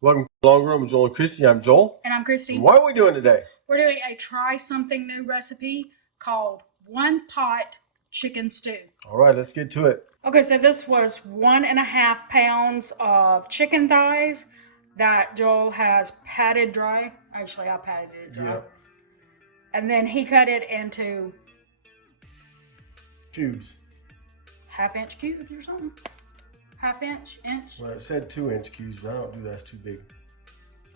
Welcome to the Long Room with Joel and Christy. I'm Joel. And I'm Christy. And what are we doing today? We're doing a try something new recipe called one pot chicken stew. All right, let's get to it. Okay, so this was 1.5 pounds of chicken thighs that Joel has patted dry. Actually, I patted it dry. Yeah. And then he cut it into Cubes. half-inch cubes or something. Half-inch, inch. Well, it said 2-inch cubes, but I don't do that. It's too big.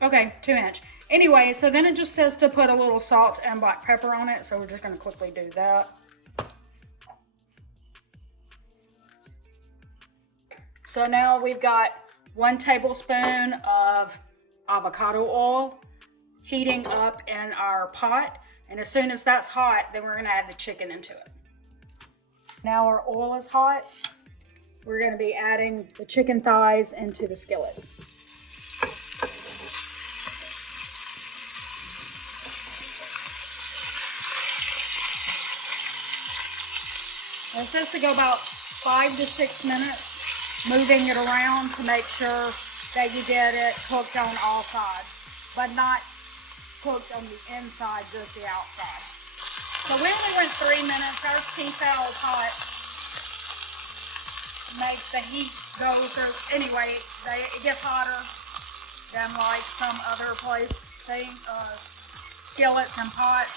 Okay, 2-inch. Anyway, so then it just says to put a little salt and black pepper on it. So we're just going to quickly do that. So now we've got 1 tablespoon of avocado oil heating up in our pot. And as soon as that's hot, then we're going to add the chicken into it. Now our oil is hot. We're going to be adding the chicken thighs into the skillet. And it says to go about 5 to 6 minutes, moving it around to make sure that you get it cooked on all sides, but not cooked on the inside, just the outside. So we only went 3 minutes. Our T-fowl pot makes the heat go through. Anyway, it gets hotter than like some other place skillets and pots,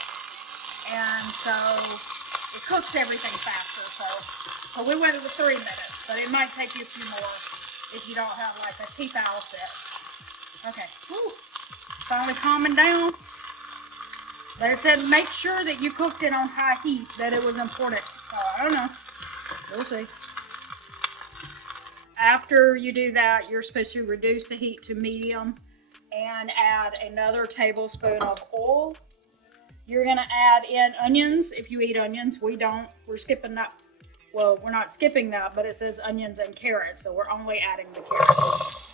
and so it cooks everything faster. So we went with 3 minutes, but it might take you a few more if you don't have like a T-fowl set. Okay, whew. Finally calming down. But it said make sure that you cooked it on high heat, that it was important. So I don't know. We'll see. After you do that, you're supposed to reduce the heat to medium and add another tablespoon of oil. You're going to add in onions if you eat onions. We don't. We're skipping that. Well, we're not skipping that, but it says onions and carrots, so we're only adding the carrots.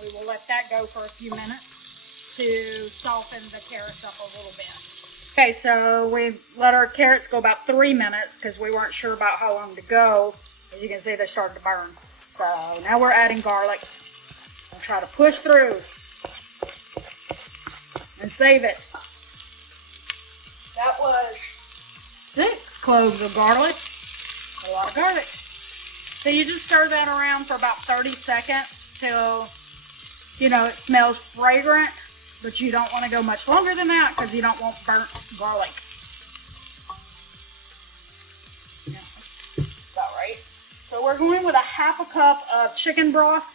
We will let that go for a few minutes to soften the carrots up a little bit. Okay, so we've let our carrots go about 3 minutes because we weren't sure about how long to go. As you can see, they started to burn. So now we're adding garlic. I'll try to push through and save it. That was 6 cloves of garlic. A lot of garlic. So you just stir that around for about 30 seconds till, you know, it smells fragrant. But you don't want to go much longer than that because you don't want burnt garlic. Yeah, that's about right. So we're going with a 1/2 cup of chicken broth.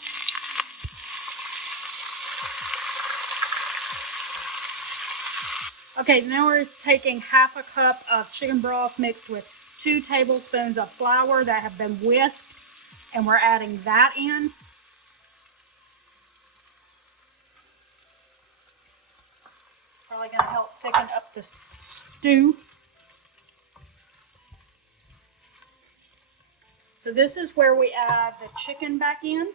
Okay, now we're taking 1/2 cup of chicken broth mixed with 2 tablespoons of flour that have been whisked, and we're adding that in. Probably going to help thicken up the stew. So this is where we add the chicken back in.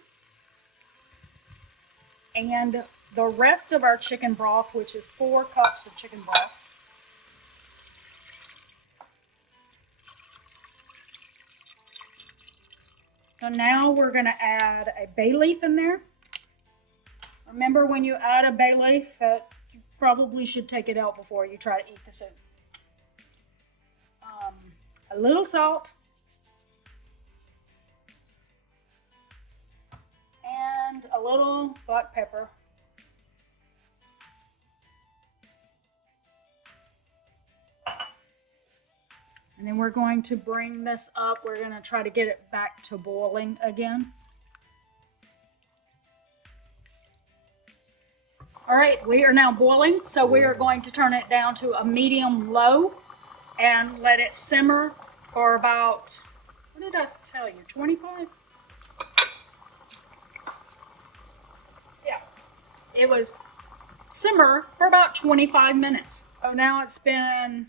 And the rest of our chicken broth, which is 4 cups of chicken broth. So now we're going to add a bay leaf in there. Remember, when you add a bay leaf, you probably should take it out before you try to eat the soup. A little salt. And a little black pepper. And then we're going to bring this up. We're going to try to get it back to boiling again. All right, we are now boiling, so we are going to turn it down to a medium-low and let it simmer for about, what did I tell you, 25? Yeah, it was simmer for about 25 minutes. So now it's been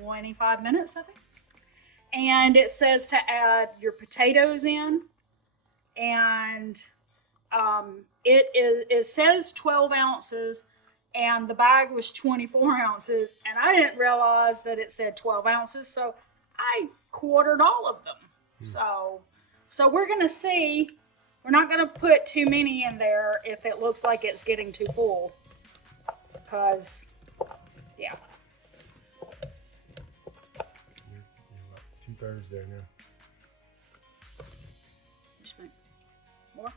25 minutes, I think. And it says to add your potatoes in, and it says 12 ounces, and the bag was 24 ounces, and I didn't realize that it said 12 ounces, so I quartered all of them. So we're going to see We're not going to put too many in there if it looks like it's getting too full. Because, yeah. You're about 2/3 there now. More? A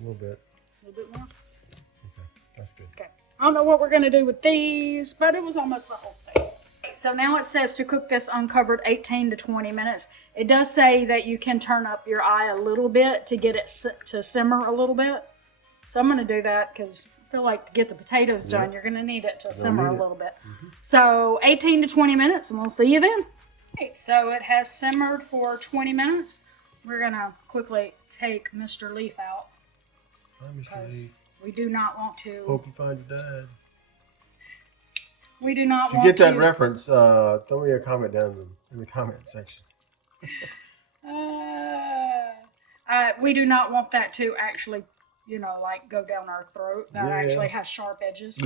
little bit. A little bit more? Okay, that's good. Okay. I don't know what we're going to do with these, but it was almost the whole thing. So now it says to cook this uncovered 18 to 20 minutes. It does say that you can turn up your eye a little bit to get it to simmer a little bit. So I'm going to do that because I feel like to get the potatoes done, you're going to need it to simmer a little bit. So 18 to 20 minutes, and we'll see you then. Okay, so it has simmered for 20 minutes. We're going to quickly take Mr. Leaf out. Hi, Mr. Leaf. We do not want to. Hope you find your dad. We do not If you want get that to. reference, throw me a comment down in the comment section. We do not want that to actually, like go down our throat. That Yeah. actually has sharp edges.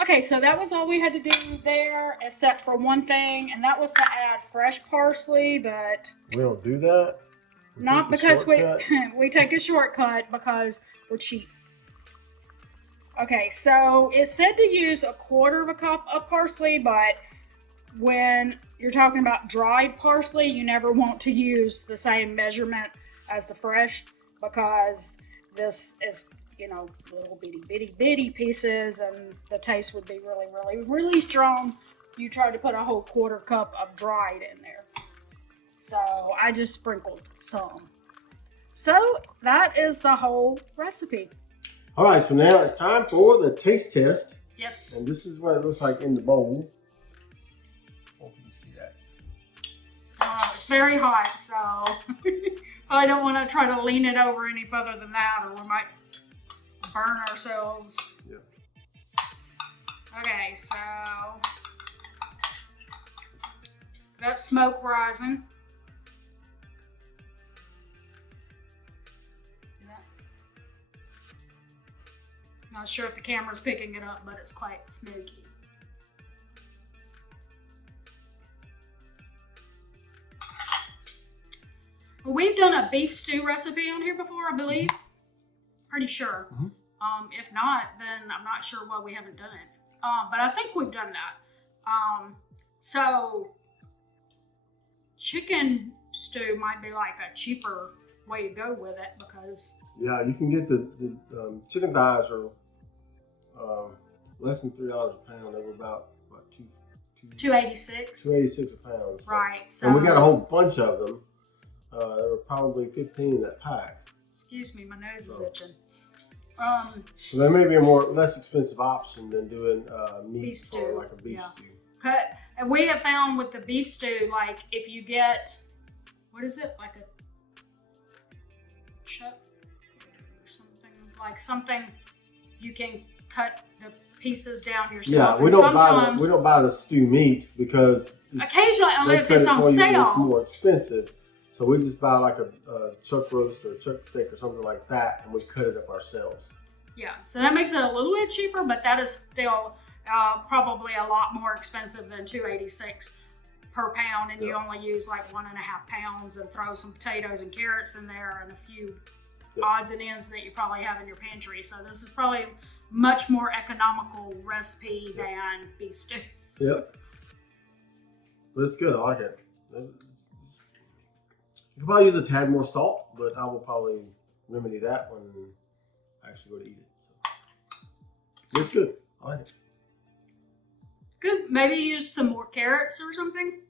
Okay, so that was all we had to do there, except for one thing, and that was to add fresh parsley, but We don't do that. not take the because shortcut. we take a shortcut because we're cheap. Okay, so it said to use 1/4 cup of parsley, but when you're talking about dried parsley, you never want to use the same measurement as the fresh because this is, little bitty pieces and the taste would be really, really, really strong. You try to put a whole 1/4 cup of dried in there. So I just sprinkled some. So that is the whole recipe. All right, so now it's time for the taste test. Yes. And this is what it looks like in the bowl. Hope you can see that. It's very hot, so I don't want to try to lean it over any further than that, or we might burn ourselves. Yeah. Okay, so got smoke rising. Not sure if the camera's picking it up, but it's quite smoky. Well, we've done a beef stew recipe on here before, I believe. Pretty sure. If not, then I'm not sure why we haven't done it. But I think we've done that. So chicken stew might be like a cheaper way to go with it because Yeah, you can get the chicken thighs are less than $3 a pound. They were about $2.86. $2.86 a pound. So. Right. So And we got a whole bunch of them. There were probably 15 in that pack. Excuse me, my nose is itching. So there may be a less expensive option than doing meat Beef or stew, like a beef yeah. stew. And we have found with the beef stew, like if you get, what is it, like a chuck or something, like something you can cut the pieces down yourself. Yeah, we don't buy the stew meat because occasionally, only they if it's cut it on for you and sale. It's more expensive. So we just buy like a chuck roast or a chuck steak or something like that, and we cut it up ourselves. Yeah, so that makes it a little bit cheaper, but that is still probably a lot more expensive than $2.86 per pound, and you only use like 1.5 pounds and throw some potatoes and carrots in there and a few odds and ends that you probably have in your pantry. So this is probably much more economical recipe than beef stew. Yep. But it's good. I like it. You could probably use a tad more salt, but I will probably remedy that when I actually go to eat it. So it's good. I like it. Good. Maybe use some more carrots or something.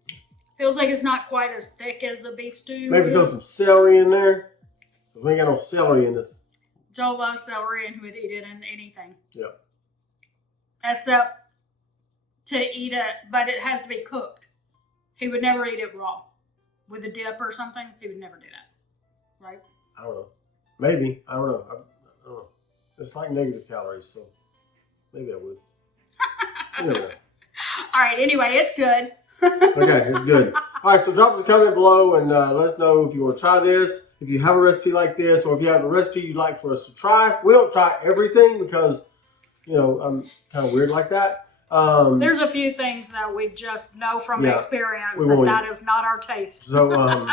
Feels like it's not quite as thick as a beef stew. Maybe throw some celery in there. We ain't got no celery in this. Joel loves celery and would eat it in anything. Yep. Except to eat it, but it has to be cooked. He would never eat it raw. With a dip or something, he would never do that. Right? I don't know. Maybe. I don't know. I don't know. It's like negative calories, so maybe I would. Anyway. All right. Anyway, it's good. Okay, it's good. All right, so drop us a comment below and let us know if you want to try this, if you have a recipe like this, or if you have a recipe you'd like for us to try. We don't try everything because, I'm kind of weird like that. There's a few things that we just know from experience we that won't that is not our taste. So,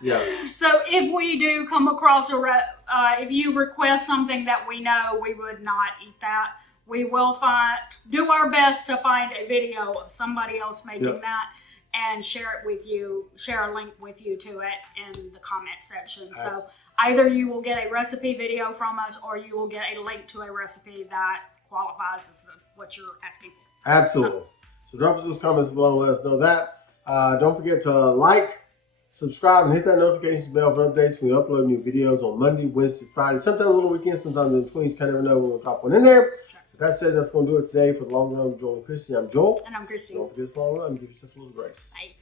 Yeah. So if we do come across if you request something that we know we would not eat that, we will do our best to find a video of somebody else making that and share it with you, share a link with you to it in the comment section. So either you will get a recipe video from us or you will get a link to a recipe that qualifies as what you're asking for. Absolutely. So drop us those comments below and let us know that. Don't forget to like, subscribe, and hit that notification bell for updates when we upload new videos on Monday, Wednesday, Friday, sometimes a little weekend, sometimes in between. You can't never know when we'll drop one in there. With that said, that's going to do it today for the Long Run with Joel and Christy. I'm Joel. And I'm Christy. Don't forget this long run. Give yourself a little grace. Bye.